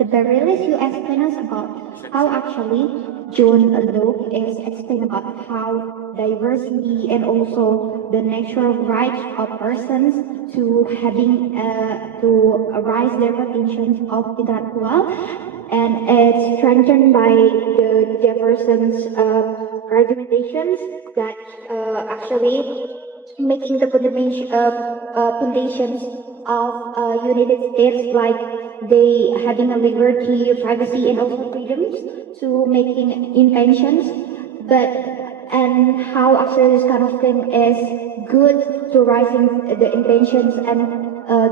the very least, you explain us about how actually John Locke is explain about how diversity and also the natural right of persons to having to rise their potentials of intellectual, and it's strengthened by the Jefferson's argumentations that actually making the foundations of United States, like they having a liberty, privacy, and also freedoms to making inventions, but and how actually this kind of thing is good to rising the inventions and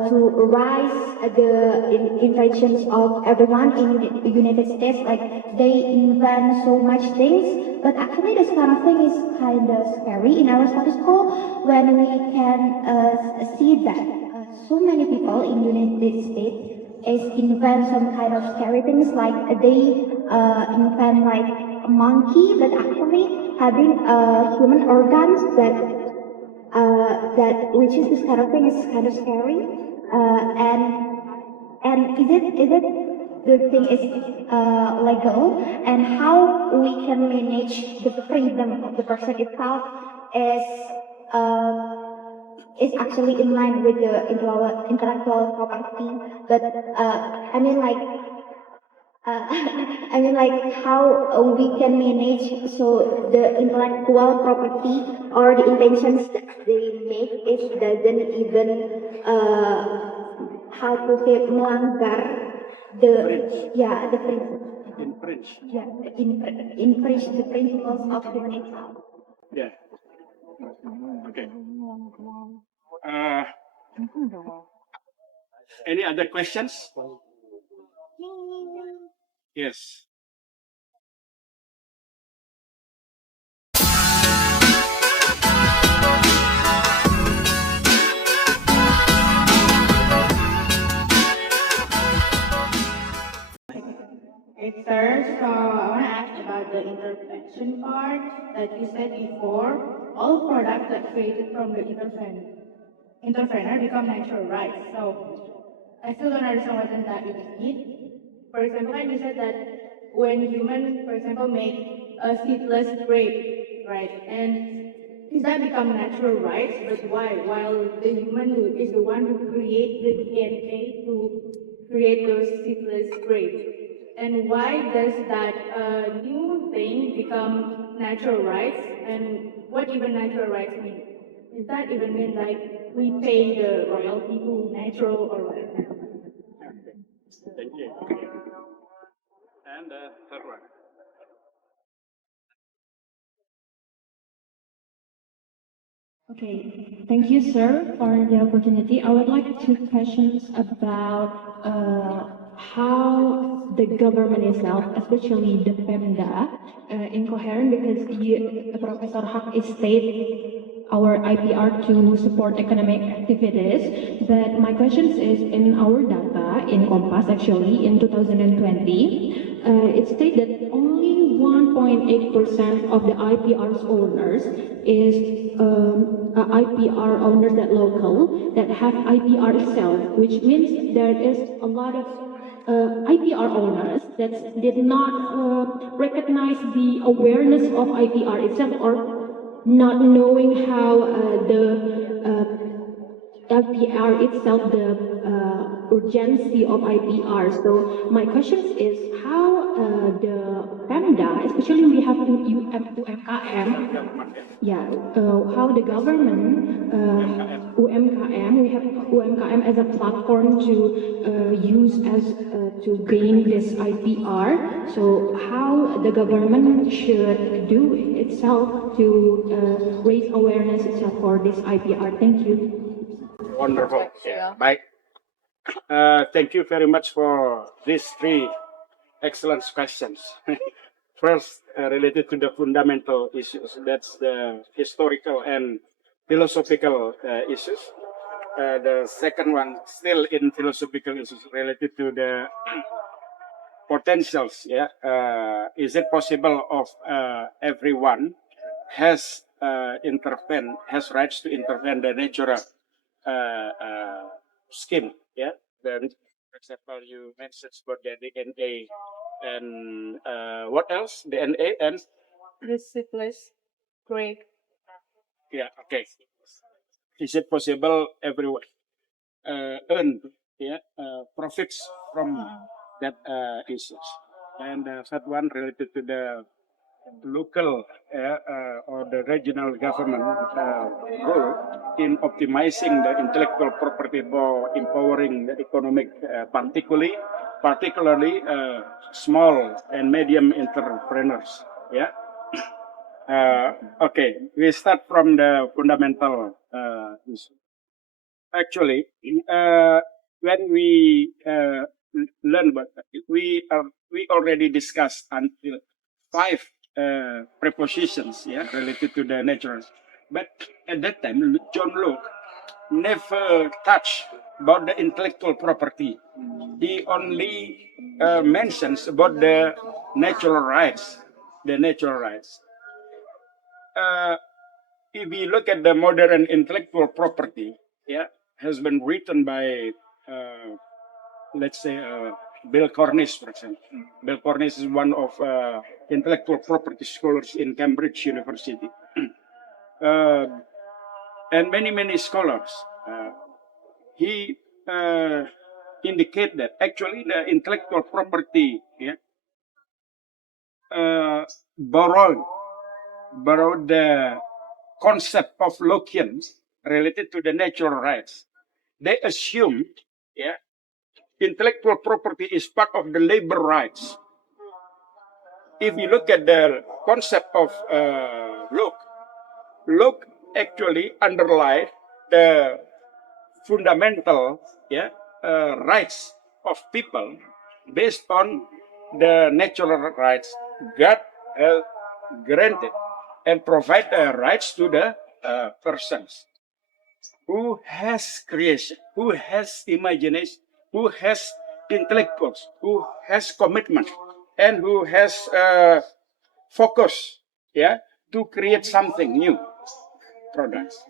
to rise the inventions of everyone in the United States. Like they invent so much things, but actually this kind of thing is kind of scary in our status quo when we can see that so many people in United States is invent some kind of scary things, like they invent like a monkey, but actually having human organs that which is this kind of thing is kind of scary, and is it the thing is legal, and how we can manage the freedom of the person itself is actually in line with the intellectual property, but I mean like I mean, like how we can manage so the intellectual property or the inventions that they make, it doesn't even how to say melanggar the yeah the infringe the principles of human itself. Yeah. Okay. Any other questions? Yes. Okay, sir, so I want to ask about the intervention part that you said before. All products that created from the entrepreneur become natural rights. So I still don't understand what does that even mean. For example, like you said that when humans, for example, make a seedless grape, right, and does that become natural rights? But why? While the human who is the one who creates the DNA to create those seedless grapes. And why does that new thing become natural rights? And what even natural rights mean? Does that even mean like we pay the royalty to natural or whatever? Thank you. And third one. Okay, thank you, sir, for the opportunity. I would like to questions about how the government itself, especially the PEMDA, incoherent because Professor Haq is state our IPR to support economic activities. But my question is in our data in Kompas actually in 2020, it states that only 1.8% of the IPR's owners is IPR owners that local that have IPR itself, which means there is a lot of IPR owners that did not recognize the awareness of IPR itself or not knowing how the IPR itself, the urgency of IPR. So my question is how the PEMDA, especially we have UMKM, how the government, UMKM, we have UMKM as a platform to use as to gain this IPR. So how the government should do itself to raise awareness itself for this IPR. Thank you. Wonderful. Yeah. Baik. Thank you very much for these three excellent questions. First, related to the fundamental issues, that's the historical and philosophical issues. The second one, still in philosophical issues, related to the potentials. Yeah, is it possible of everyone has has rights to intervene the natural scheme? Yeah, the example, you mentioned about the DNA and what else? DNA and Recipes, great. yeah, okay. Is it possible everyone earn profits from that issues? And the third one related to the local or the regional government role in optimizing the intellectual property for empowering the economic, particularly small and medium entrepreneurs. Yeah. Okay, we start from the fundamental issue. Actually, when we learn about that, we already discussed until five prepositions, related to the natural. But at that time, John Locke never touched about the intellectual property. He only mentions about the natural rights. The natural rights. If we look at the modern intellectual property, has been written by, let's say, Bill Cornish, for example. Bill Cornish is one of intellectual property scholars in Cambridge University. And many scholars, he indicate that actually the intellectual property borrowed the concept of Lockean related to the natural rights. They assume, intellectual property is part of the labor rights. If you look at the concept of Locke actually underlie the fundamental rights of people based on the natural rights God has granted and provide the rights to the persons who has creation, who has imagination, who has intellectuals, who has commitment, and who has focus, to create something new products.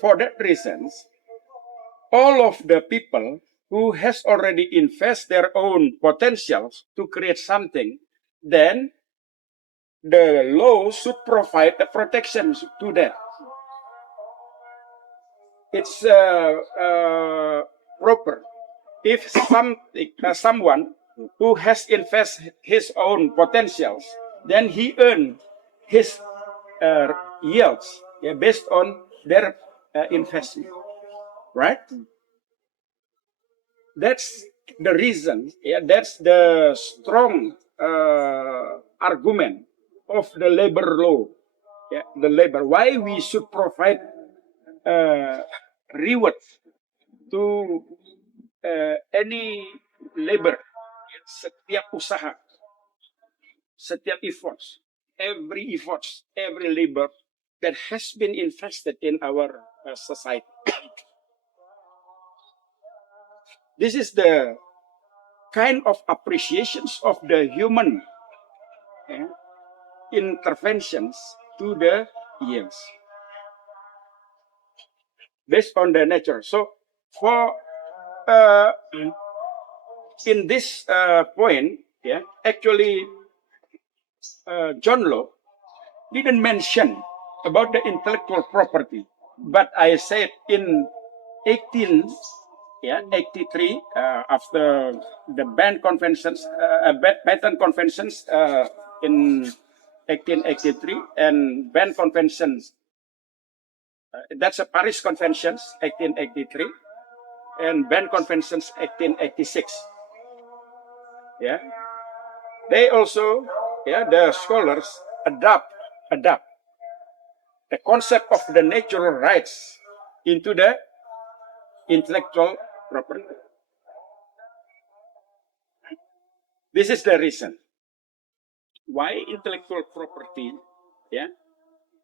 For that reasons, all of the people who has already invest their own potentials to create something, then the law should provide the protection to that. It's proper. If someone who has invested his own potentials, then he earn his yields based on their investment, right? That's the reason. That's the strong argument of the labor law. The labor. Why we should provide reward to any labor, setiap usaha, setiap efforts, every labor that has been invested in our society. This is the kind of appreciations of the human interventions to the yields based on the nature. So, for in this point, actually, John Locke didn't mention about the intellectual property, but I said in 1883, after the patent conventions in 1883 and Berne conventions. That's a Paris Conventions, 1883, and Berne Conventions, 1886. They also, the scholars adapt the concept of the natural rights into the intellectual property. This is the reason why intellectual property,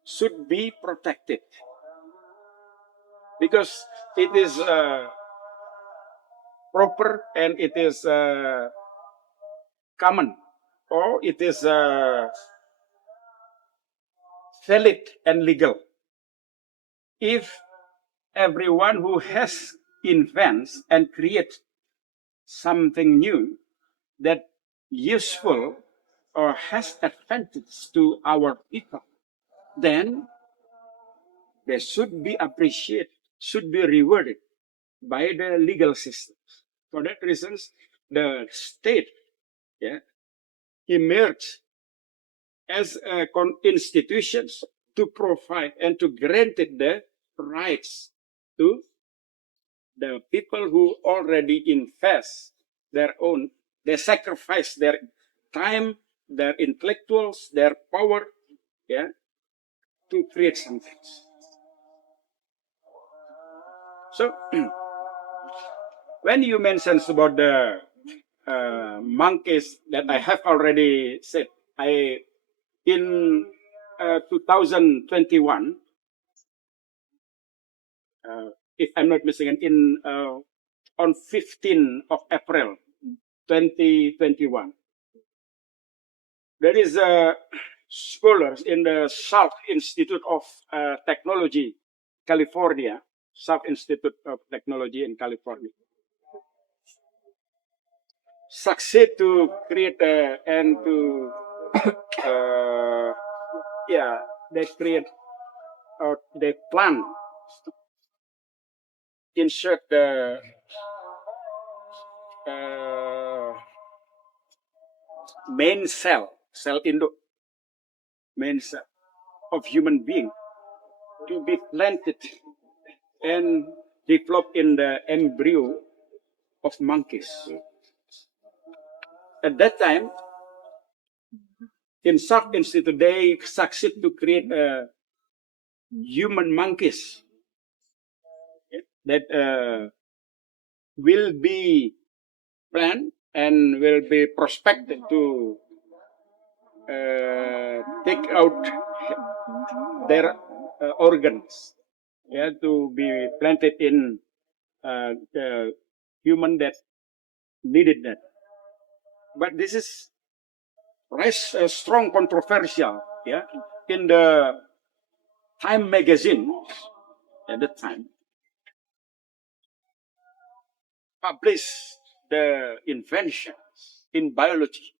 should be protected, because it is proper and it is common, or it is valid and legal. If everyone who has invents and creates something new that useful or has advantage to our people, then they should be appreciated, should be rewarded by the legal systems. For that reasons, the state, yeah, emerged as institutions to provide and to grant the rights to the people who already invest their own, they sacrifice their time, their intellectuals, their power, yeah, to create something. So when you mentioned about the monkeys that I have already said, in 2021, if I'm not mistaken, on 15th of April 2021, there is a scholars in the South Institute of Technology, California, South Institute of Technology in California, succeed to create and to yeah, they create or they plan insert the main cell main cell of human being to be planted and developed in the embryo of monkeys. At that time, in South Institute, they succeed to create human monkeys that will be planned and will be prospected to take out their organs, yeah, to be planted in the human that needed that. But this is a strong controversial, yeah, in the Time magazine at the time published the inventions in biology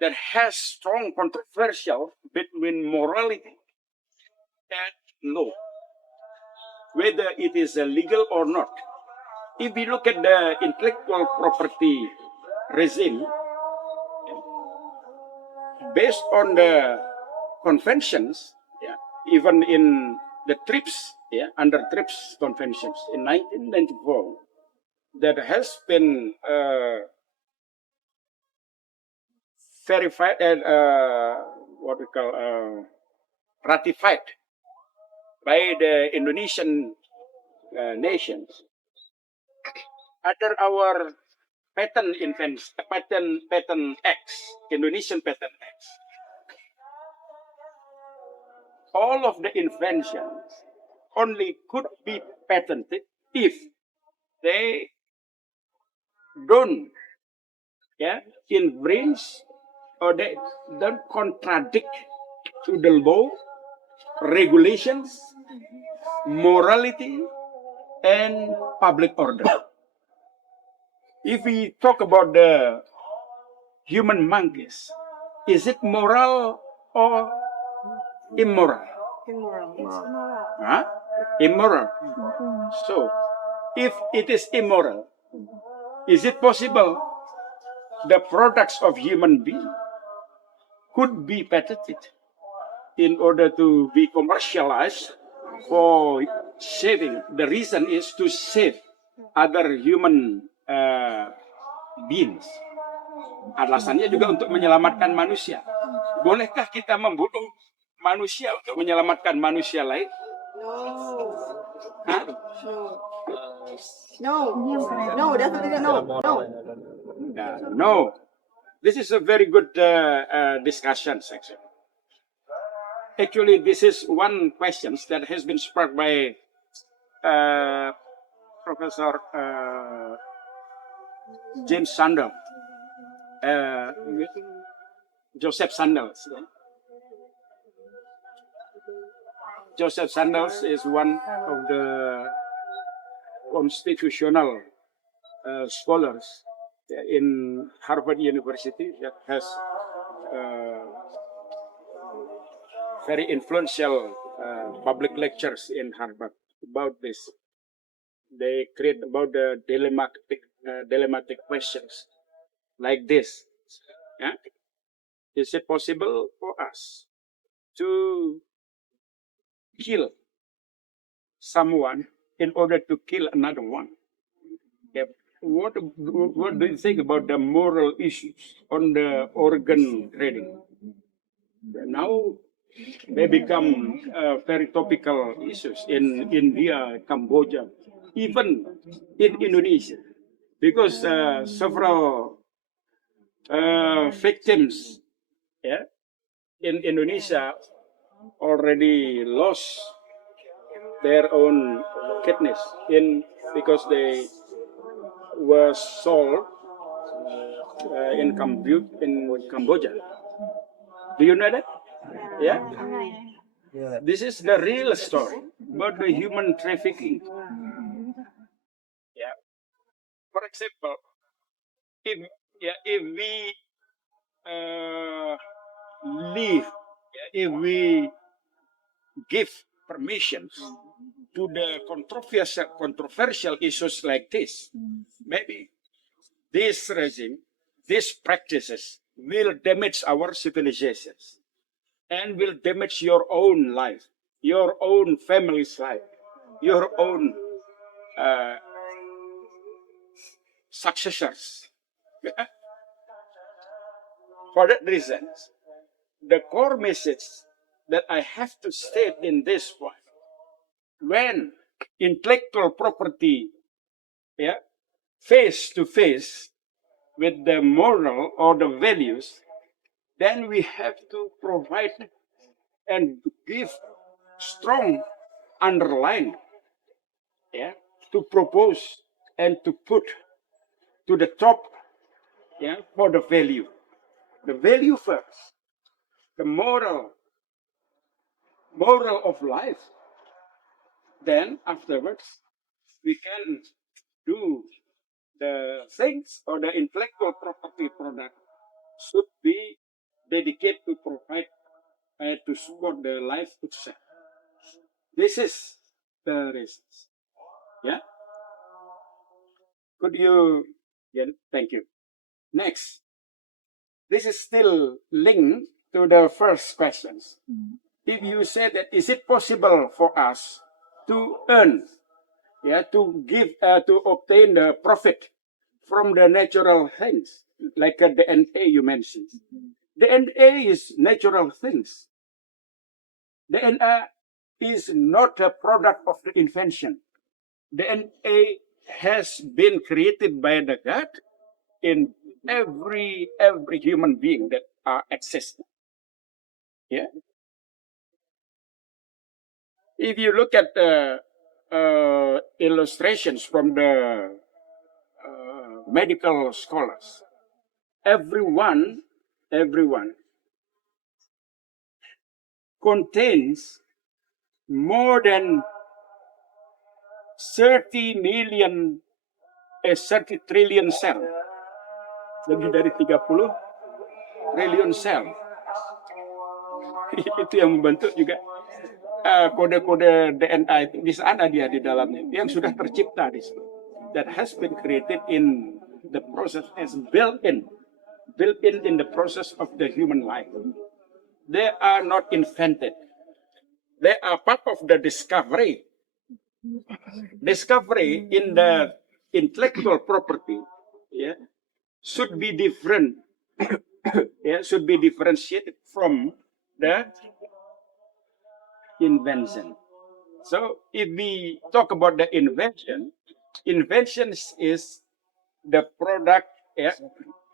that has strong controversial between morality and law, whether it is legal or not. If we look at the intellectual property regime, based on the conventions, yeah, even in the TRIPS, yeah, under TRIPS conventions in 1994, that has been verified and what we call ratified by the Indonesian nations under our patent X, Indonesian patent X. All of the inventions only could be patented if they don't, yeah, infringe or they don't contradict to the law, regulations, morality, and public order. If we talk about the human monkeys, is it moral or immoral? Immoral. Huh? Immoral. So, if it is immoral, is it possible the products of human being could be patented in order to be commercialized for saving? The reason is to save other human beings. Alasannya juga untuk menyelamatkan manusia. Bolehkah kita membunuh manusia untuk menyelamatkan manusia lain? Hah? No, definitely no. No. This is a very good discussion section. Actually, this is one question that has been sparked by Professor James Sandel, Joseph Sandels. Joseph Sandels is one of the constitutional scholars in Harvard University that has very influential public lectures in Harvard about this. They create about the dilemmatic questions like this. Yeah? Is it possible for us to kill someone in order to kill another one? Yeah. What do you think about the moral issues on the organ trading? Now they become very topical issues in India, Cambodia, even in Indonesia, because several victims, yeah, in Indonesia already lost their own kidneys because they were sold in Cambodia. Do you know that? Yeah. This is the real story about the human trafficking. Yeah. For example, if we leave, if we give permissions to the controversial issues like this, maybe this regime, these practices will damage our civilizations and will damage your own life, your own family's life, your own successors. For that reason, the core message that I have to state in this point, when intellectual property, yeah, face to face with the moral or the values, then we have to provide and give strong underline, yeah, to propose and to put to the top, yeah, for the value. The value first, the moral of life. Then afterwards, we can do the things or the intellectual property product should be dedicated to provide and to support the life itself. This is the reasons. Yeah. Could you? Yeah. Thank you. Next, this is still linked to the first questions. If you say that, is it possible for us to earn, yeah, to give, to obtain the profit from the natural things, like the DNA you mentioned? The DNA is natural things. The DNA is not a product of the invention. The DNA has been created by the God in every human being that exists. Yeah. If you look at the illustrations from the medical scholars, everyone contains more than 30 trillion sel. Lebih dari 30 triliun sel. Itu yang membentuk juga kode-kode DNA itu di sana dia di dalamnya yang sudah tercipta di situ. That has been created in the process as built in the process of the human life. They are not invented. They are part of the discovery. Discovery in the intellectual property, yeah, should be different. Yeah, should be differentiated from the invention. So if we talk about the invention is the product, yeah,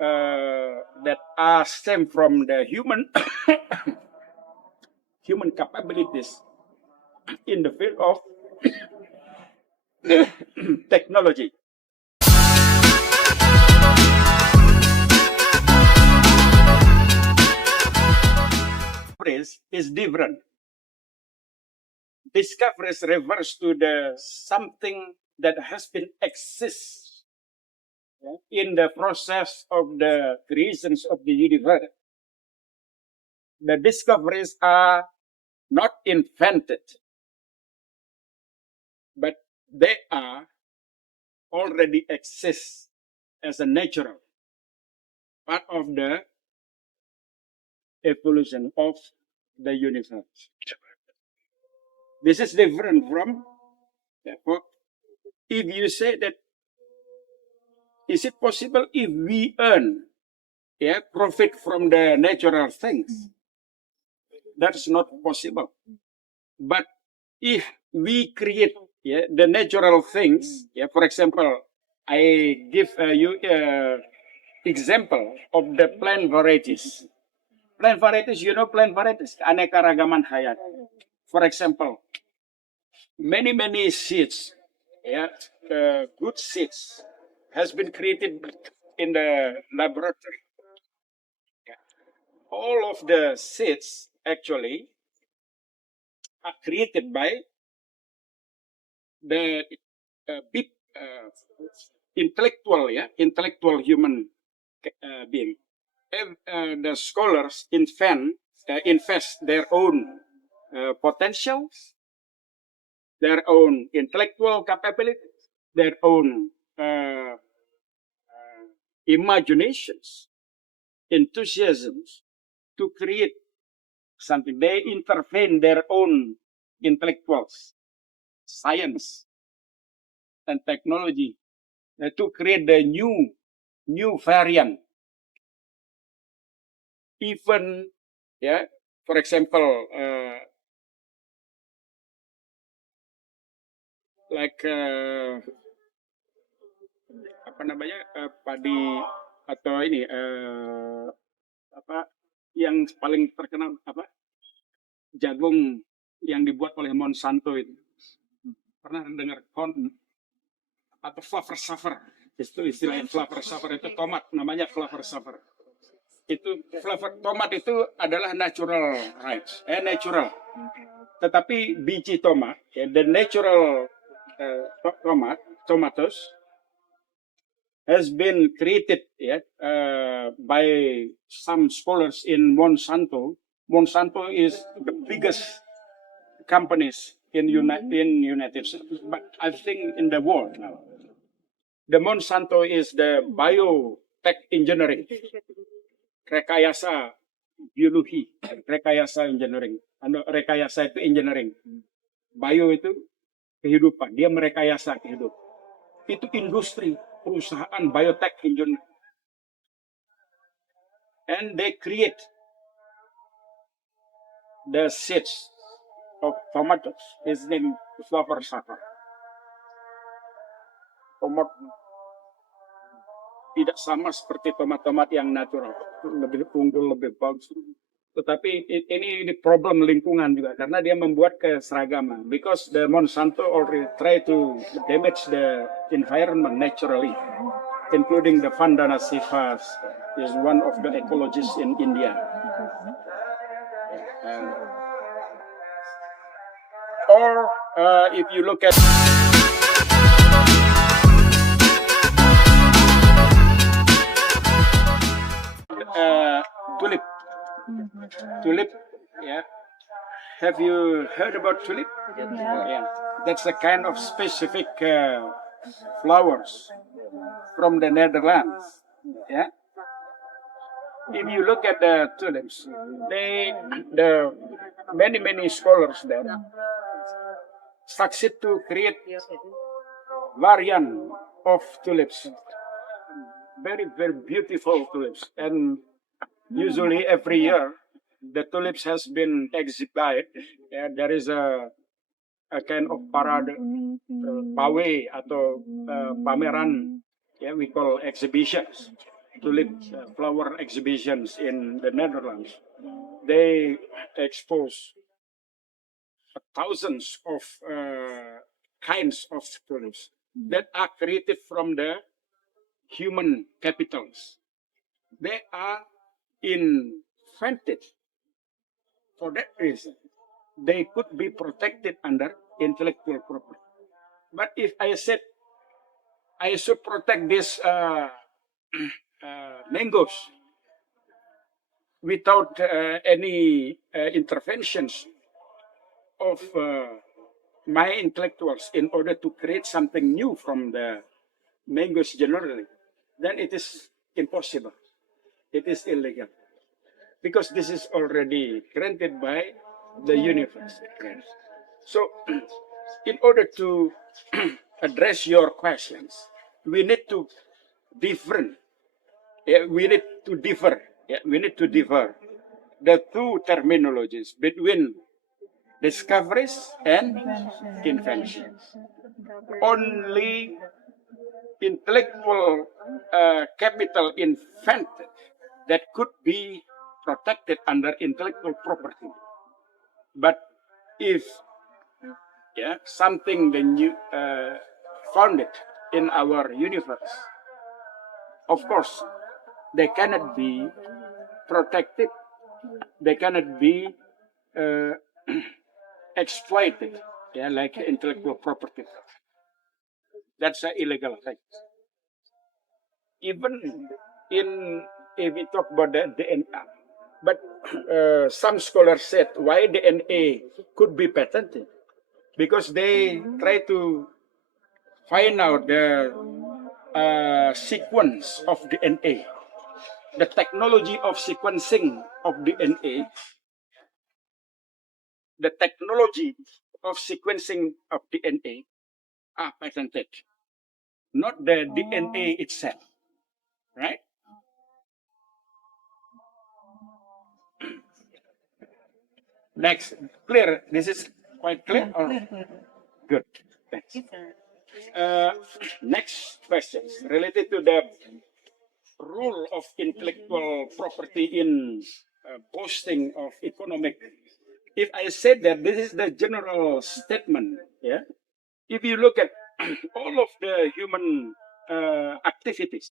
that are stem from the human human capabilities in the field of technology. Is different. Discoveries refers to the something that has been exist in the process of the creations of the universe, the discoveries are not invented, but they are already exist as a natural part of the evolution of the universe. This is different from, if you say that, is it possible if we earn profit from the natural things? That's not possible. But if we create the natural things, for example, I give you example of the plant varieties. Plant varieties, you know plant varieties, keanekaragaman hayat. For example, many seeds, good seeds, has been created in the laboratory. All of the seeds actually are created by the big intellectual human being. The scholars invest their own potentials, their own intellectual capabilities, their own imaginations, enthusiasms to create something. They intervene their own intellectuals, science, and technology to create the new variant. Even, for example, like apa namanya padi atau ini apa yang paling terkenal apa jagung yang dibuat oleh Monsanto itu pernah dengar atau flavor saver itu istilahnya flavor saver itu tomat namanya flavor saver itu flavor tomat itu adalah natural rights natural tetapi biji tomat the natural tomatoes has been created by some scholars in Monsanto. Monsanto is the biggest companies in United States, but I think in the world now. The Monsanto is the biotech engineering, rekayasa biologi, rekayasa engineering, rekayasa itu engineering, bio itu kehidupan, dia merekayasa kehidupan. Itu industri perusahaan biotech engineering, and they create the seeds of tomatoes. His name is flavor saver. Tomat tidak sama seperti tomat-tomat yang natural, lebih unggul, lebih bagus. Tetapi ini problem lingkungan juga karena dia membuat keseragaman. Because the Monsanto already try to damage the environment naturally, including the Vandana Sivas is one of the ecologists in India. Or if you look at tulip, have you heard about tulip? Yeah. That's a kind of specific flowers from the Netherlands. Yeah. If you look at the tulips, the many scholars there succeed to create variant of tulips, very beautiful tulips, and usually every year the tulips has been exhibited. There is a kind of parade, pawai atau pameran, we call exhibitions, tulip flower exhibitions in the Netherlands. They expose thousands of kinds of tulips that are created from the human capitals. They are invented for that reason. They could be protected under intellectual property. But if I said I should protect these mangoes without any interventions of my intellectuals in order to create something new from the mangoes generally, then it is impossible. It is illegal. Because this is already granted by the university. So, in order to address your questions, we need to different. We need to differ. We need to differ the two terminologies between discoveries and inventions. Only intellectual capital invented that could be protected under intellectual property. But if something the new founded in our universe, of course, they cannot be protected. They cannot be exploited, like intellectual property. That's an illegal thing. Even if we talk about the DNA, but some scholars said why DNA could be patented, because they try to find out the sequence of DNA. The technology of sequencing of DNA, the technology of sequencing of DNA are patented, not the DNA itself, right? Next, clear. This is quite clear. Or? Clear. Good. Thanks. Yes, sir. Next questions related to the rule of intellectual property in boosting of economic. If I said that this is the general statement, if you look at all of the human activities,